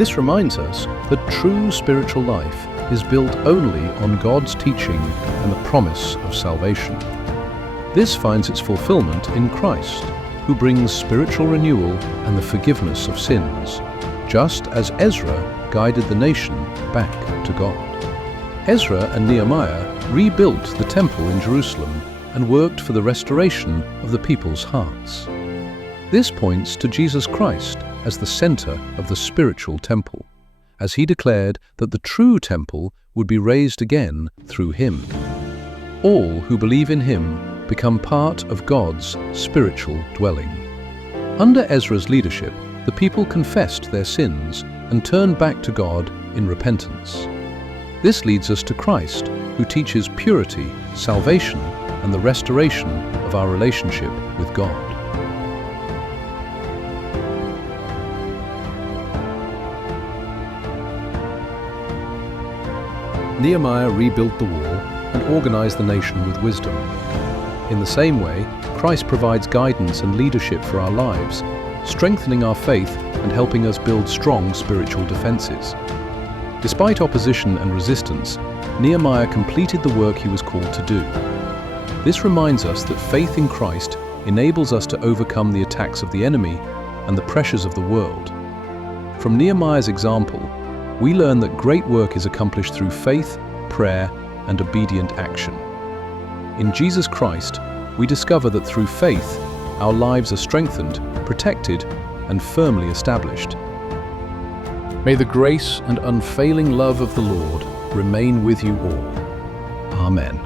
This reminds us that true spiritual life is built only on God's teaching and the promise of salvation. This finds its fulfillment in Christ, who brings spiritual renewal and the forgiveness of sins, just as Ezra guided the nation back to God. Ezra and Nehemiah rebuilt the temple in Jerusalem and worked for the restoration of the people's hearts. This points to Jesus Christ as the center of the spiritual temple, as he declared that the true temple would be raised again through him. All who believe in him become part of God's spiritual dwelling. Under Ezra's leadership, the people confessed their sins and turned back to God in repentance. This leads us to Christ, who teaches purity, salvation, and the restoration of our relationship with God. Nehemiah rebuilt the wall and organized the nation with wisdom. In the same way, Christ provides guidance and leadership for our lives, strengthening our faith and helping us build strong spiritual defenses. Despite opposition and resistance, Nehemiah completed the work he was called to do. This reminds us that faith in Christ enables us to overcome the attacks of the enemy and the pressures of the world. From Nehemiah's example, we learn that great work is accomplished through faith, prayer, and obedient action. In Jesus Christ, we discover that through faith, our lives are strengthened, protected, and firmly established. May the grace and unfailing love of the Lord remain with you all. Amen.